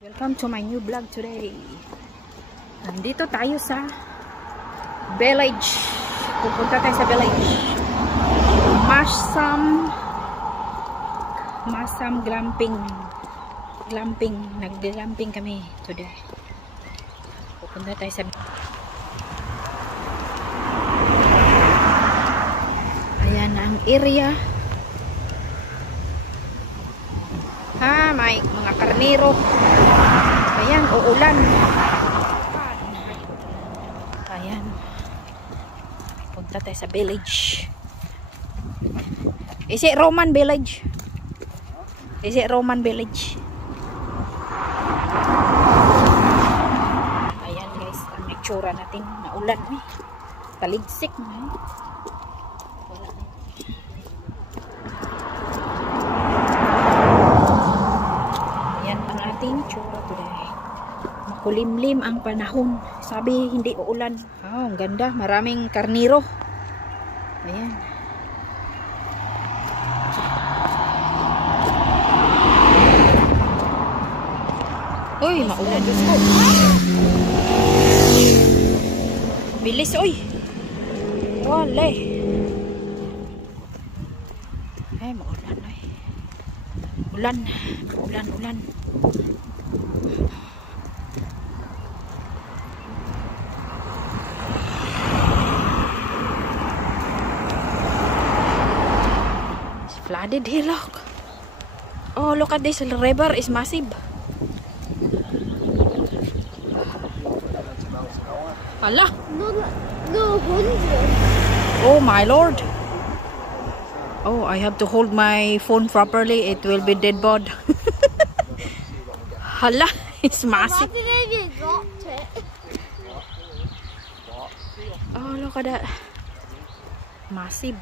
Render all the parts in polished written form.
Welcome to my new vlog today. Nandito tayo sa village. Pupunta tayo sa village. Masam glamping. Nag-glamping kami today. Pupunta tayo sa ayan ang area. Ha, may mga karnero. Ayan, uulan. Ayan. Punta tayo sa village. Is it Roman village? Is it Roman village? Ayan guys, ang itsura natin. Naulan eh. Taligsik na eh. Kulimlim ang panahon. Sabi hindi uulan. Oh, ang ganda. Maraming karniro. Ayan. Uy, maulan din po. Bilis, uy. Wale. Ay, maulan ay. Ulan. Flooded here, look. Oh, look at this river is massive. Allah. No, 100. Oh my lord. Oh, I have to hold my phone properly. It will be dead bod. Allah, it's massive. Oh, look at that. Massive.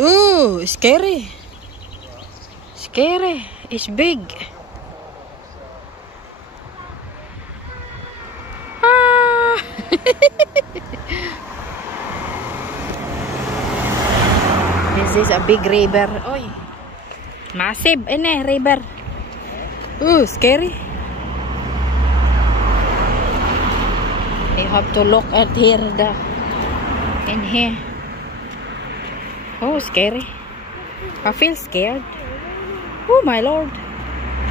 Ooh, scary. Scary. It's big. Ah. This is a big river. Oy. Massive. Ine, river. Ooh, scary. You have to look at here in here. Oh, scary. I feel scared. Oh, my lord.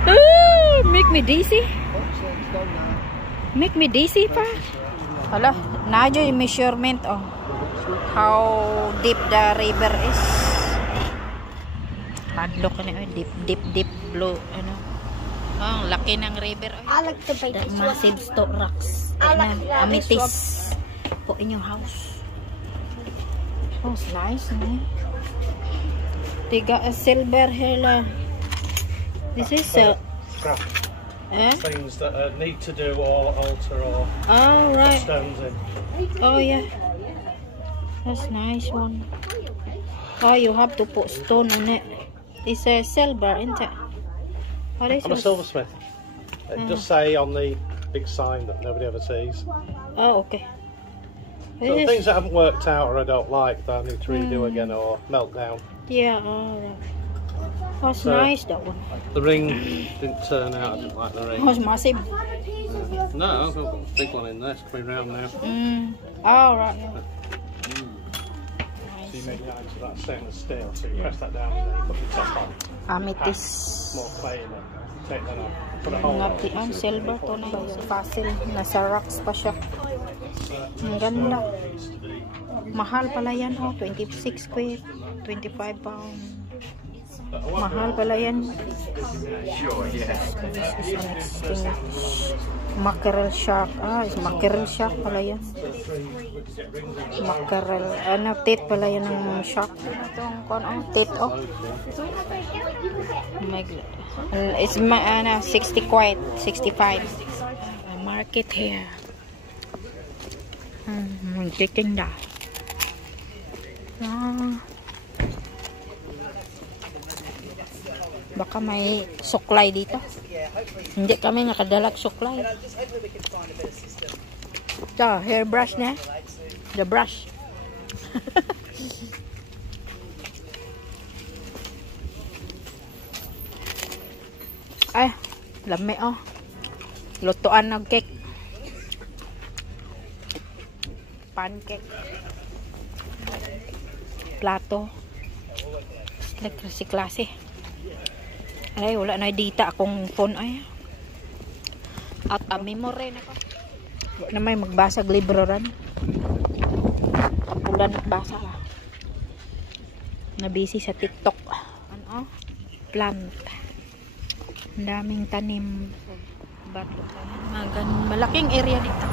Oh, make me dizzy. Make me dizzy pa. Hala, nadyo yung measurement oh. How deep the river is. Padlock na deep blue ano. Oh, ang laki ng river. I like to buy this massive stone rocks. Amethyst po in your house. Oh, it's nice, man. They got a silver here. This is things that need to do or alter or right. stones in. Oh yeah, that's nice one. Oh, you have to put stone on it. It's a silver, isn't it? What is I'm a silversmith. It does say on the big sign that nobody ever sees. Oh, okay. So things that haven't worked out or I don't like that I need to redo again or melt down. Yeah, alright. That's nice, that one. The ring didn't turn out. I didn't like the ring. Oh, it's massive. No, I've got a big one in there. It's coming round now. Alright, yeah. So you make that into that stainless steel. So you press that down and then you put the top on. Amethyst. More clay in it. Take that off. Put a hole on it. Ang silver to na fossil. Nasa rocks pa siya. Ang ganda. Mahal pala yan, oh. 26 quid. 25 pounds. Mahal pala yan. Mackerel shark. Ah, is mackerel shark pala yan. Mackerel. Ano, teeth pala yan ng shark. Itong, teeth, oh. It's 60 quid. 65. Market here. Chicken da. Baka may suklay dito. Hindi kami nakadalag suklay. Ito, hairbrush na. The brush. Ay, lami oh. Lutuan ng cake. Pancake. Plato. Si klase. Ay, wala na dita akong phone ay. At memory na ko. Wala na may magbasag libro ran. Kapulan nagbasa la. Nabisi sa TikTok. Ano? Plant. Ang daming tanim. Bato tanim. Malaking area dito.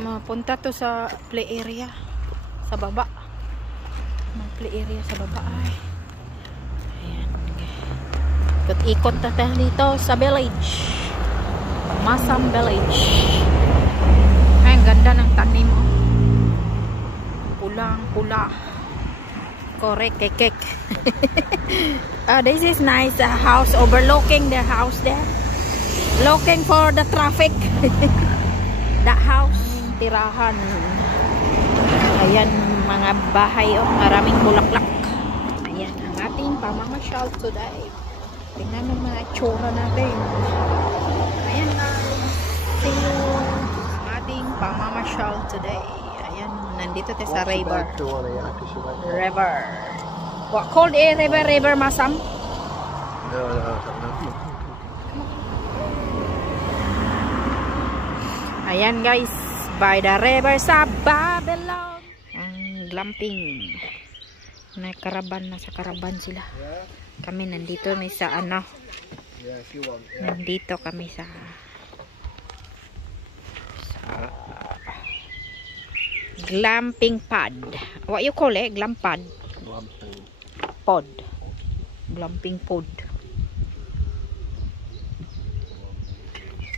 Mapunta to sa play area. Sa baba. Play area sa baba. Ay. Ayan. Ikot-ikot na tayo dito sa village. Masam village. Ay, ang ganda ng tanim. Oh. Pulang-pula. Correct, kekek. This is nice house overlooking the house there. Looking for the traffic. That house. Tirahan. Ayan, mga bahay. Oh, maraming bulaklak. Ayan, ang ating pamamasyal today. Tingnan mo mga itsura natin. Ayan guys. See you. Ang ating pamamasyal today. Ayan, nandito tayo sa river. River. What called a river? River Masam? No, I don't know. Ayan guys. By the river sa Babylon. Ang glamping. May karaban na sa karaban sila. Kami nandito may sa ano. Nandito kami sa glamping pod. What you call it? Glampad? Glamping. Pod. Glamping pod.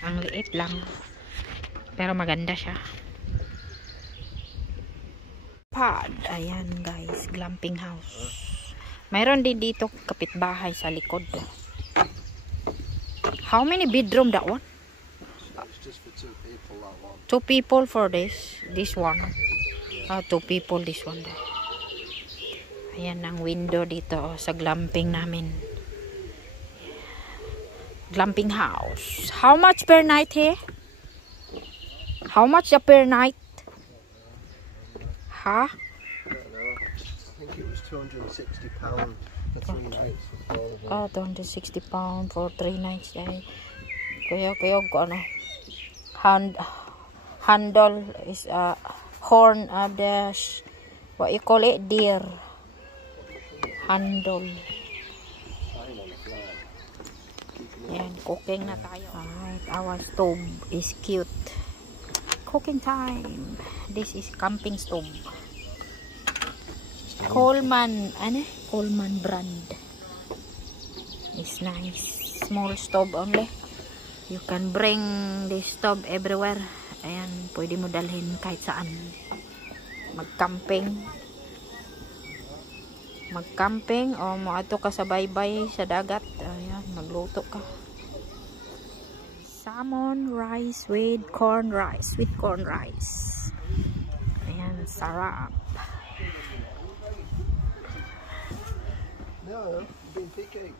Ang liit lang. Pero maganda siya. Pod. Ayan guys. Glamping house. Mayroon din dito kapitbahay sa likod. How many bedroom that one? It's just for 2 people, that one. 2 people for this. This one. 2 people this one. Ayan ang window dito oh, sa glamping namin. Glamping house. How much per night here? How much per night? Huh? I don't know. I think it was £260 for 3 nights. Oh, £260 for 3 nights. Ay, kaya ko ano. Handle is a horn of the what you call it, deer. Handle. Yan, cooking na tayo. Alright, our stove is cute. Cooking time. This is camping stove. Coleman, ano? Coleman brand. It's nice. Small stove only. You can bring this stove everywhere. Ayan, pwede mo dalhin kahit saan. Mag-camping. Mag-camping o maato ka sa baybay sa dagat. Ayan, magluto ka. Salmon rice with corn rice. With corn rice. Ayan, sarap. No, I've been picking.